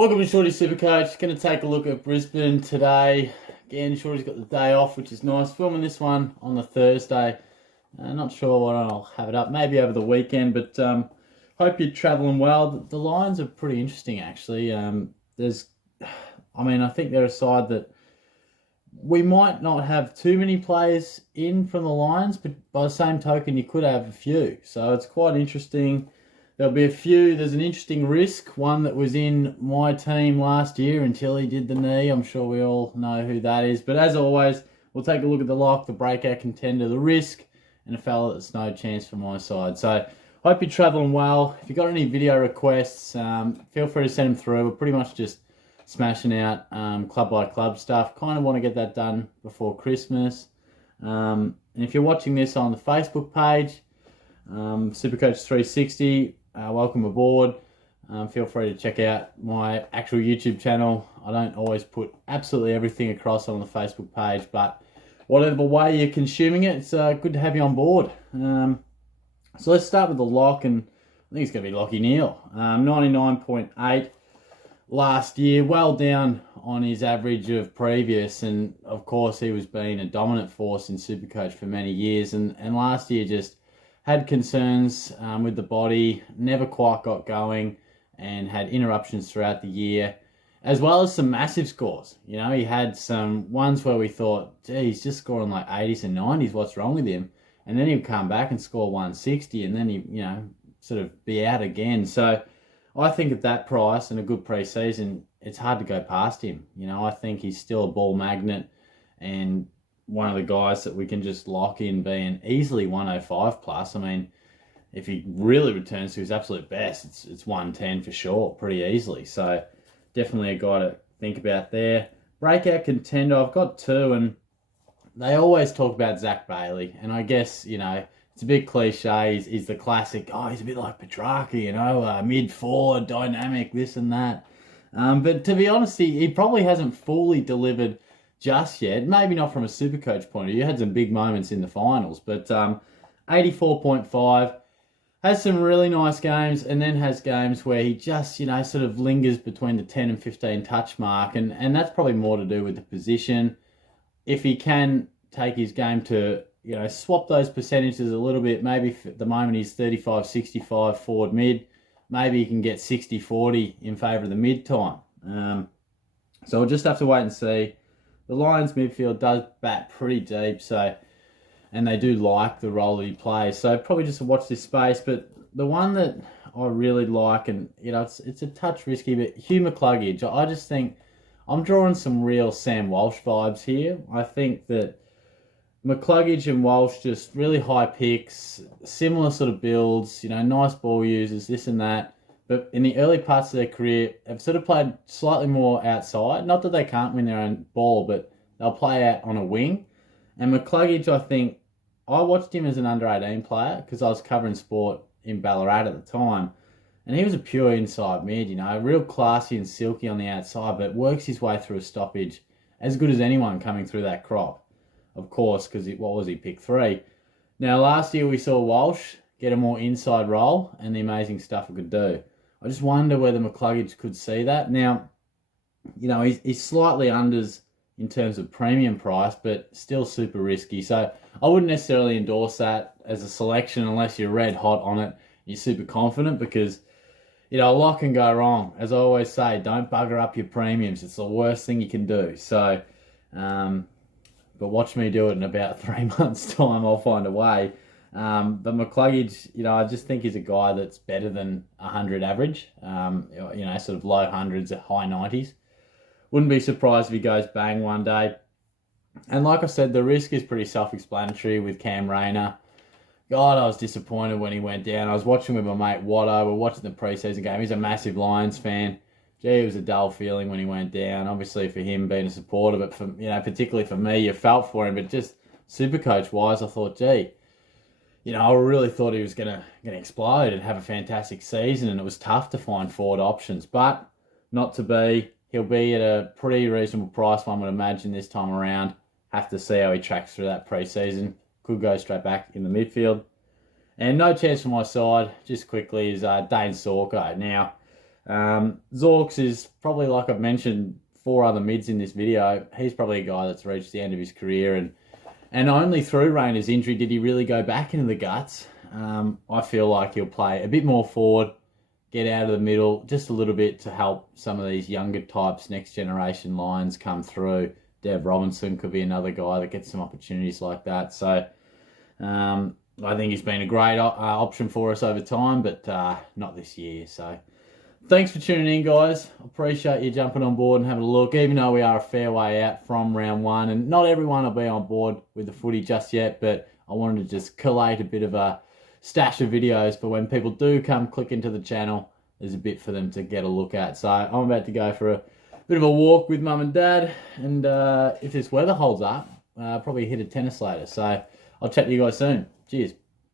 Welcome to Shorty's SuperCoach. Going to take a look at Brisbane today. Again, Shorty's got the day off, which is nice. Filming this one on the Thursday. Not sure when I'll have it up. Maybe over the weekend, but hope you're travelling well. The Lions are pretty interesting, actually. I think they're a side that we might not have too many players in from the Lions, but by the same token, you could have a few. So it's quite interesting. There'll be a few. There's an interesting risk, one that was in my team last year until he did the knee. I'm sure we all know who that is. But as always, we'll take a look at the lock, the breakout contender, the risk, and a fella that's no chance for my side. So hope you're travelling well. If you've got any video requests, feel free to send them through. We're pretty much just smashing out club by club stuff. Kind of want to get that done before Christmas. And if you're watching this on the Facebook page, SuperCoach 360, welcome aboard. Feel free to check out my actual YouTube channel. I don't always put absolutely everything across on the Facebook page, but whatever way you're consuming it, it's good to have you on board. So let's start with the lock, and I think it's going to be Lachie Neale. 99.8 last year, well down on his average of previous, and of course he was being a dominant force in SuperCoach for many years, and last year just had concerns with the body, never quite got going, and had interruptions throughout the year, as well as some massive scores. You know, he had some ones where we thought, gee, he's just scoring like 80s and 90s, what's wrong with him? And then he'd come back and score 160, and then he, sort of be out again. So I think at that price and a good pre-season, it's hard to go past him. I think he's still a ball magnet, and one of the guys that we can just lock in being easily 105 plus. I mean, if he really returns to his absolute best, it's 110 for sure, pretty easily. So definitely a guy to think about there. Breakout contender, I've got two, and they always talk about Zach Bailey, and I guess, it's a bit cliche. He's the classic, he's a bit like Petrarca, mid-forward, dynamic, this and that. But to be honest, he probably hasn't fully delivered just yet. Maybe not from a SuperCoach point of view. He had some big moments in the finals, but 84.5, has some really nice games, and then has games where he just, sort of lingers between the 10 and 15 touch mark, and that's probably more to do with the position. If he can take his game to, swap those percentages a little bit, maybe at the moment he's 35-65 forward mid, maybe he can get 60-40 in favour of the mid time. So we'll just have to wait and see. The Lions midfield does bat pretty deep, and they do like the role that he plays. So probably just watch this space. But the one that I really like, and it's a touch risky, but Hugh McCluggage, I just think I'm drawing some real Sam Walsh vibes here. I think that McCluggage and Walsh just really high picks, similar sort of builds, nice ball users, this and that. But in the early parts of their career, have sort of played slightly more outside. Not that they can't win their own ball, but they'll play out on a wing. And McCluggage, I think, I watched him as an under-18 player because I was covering sport in Ballarat at the time. And he was a pure inside mid, real classy and silky on the outside, but works his way through a stoppage as good as anyone coming through that crop. Of course, because what was he, pick 3? Now, last year we saw Walsh get a more inside role and the amazing stuff he could do. I just wonder whether McCluggage could see that. Now, he's slightly unders in terms of premium price, but still super risky. So I wouldn't necessarily endorse that as a selection unless you're red hot on it. You're super confident because, a lot can go wrong. As I always say, don't bugger up your premiums. It's the worst thing you can do. So, but watch me do it in about 3 months' time. I'll find a way. But McCluggage, I just think he's a guy that's better than 100 average, sort of low hundreds, high 90s. Wouldn't be surprised if he goes bang one day. And like I said, the risk is pretty self-explanatory with Cam Rayner. God, I was disappointed when he went down. I was watching with my mate Watto. We're watching the preseason game. He's a massive Lions fan. Gee, it was a dull feeling when he went down. Obviously for him being a supporter, but for particularly for me, you felt for him. But just SuperCoach-wise, I thought, gee, I really thought he was gonna explode and have a fantastic season, and it was tough to find forward options, but not to be. He'll be at a pretty reasonable price, one would imagine, this time around. Have to see how he tracks through that pre-season. Could go straight back in the midfield. And no chance for my side, just quickly, is Dane Sorko. Now, Zorks is probably, like I've mentioned, 4 other mids in this video. He's probably a guy that's reached the end of his career, and only through Rayner's injury did he really go back into the guts. I feel like he'll play a bit more forward, get out of the middle just a little bit to help some of these younger types, next generation lines come through. Dev Robinson could be another guy that gets some opportunities like that. So I think he's been a great option for us over time, but not this year. So thanks for tuning in, guys. I appreciate you jumping on board and having a look, even though we are a fair way out from round 1. And not everyone will be on board with the footy just yet, but I wanted to just collate a bit of a stash of videos for when people do come click into the channel. There's a bit for them to get a look at. So I'm about to go for a bit of a walk with mum and dad, and if this weather holds up, probably hit a tennis later. So I'll chat to you guys soon. Cheers.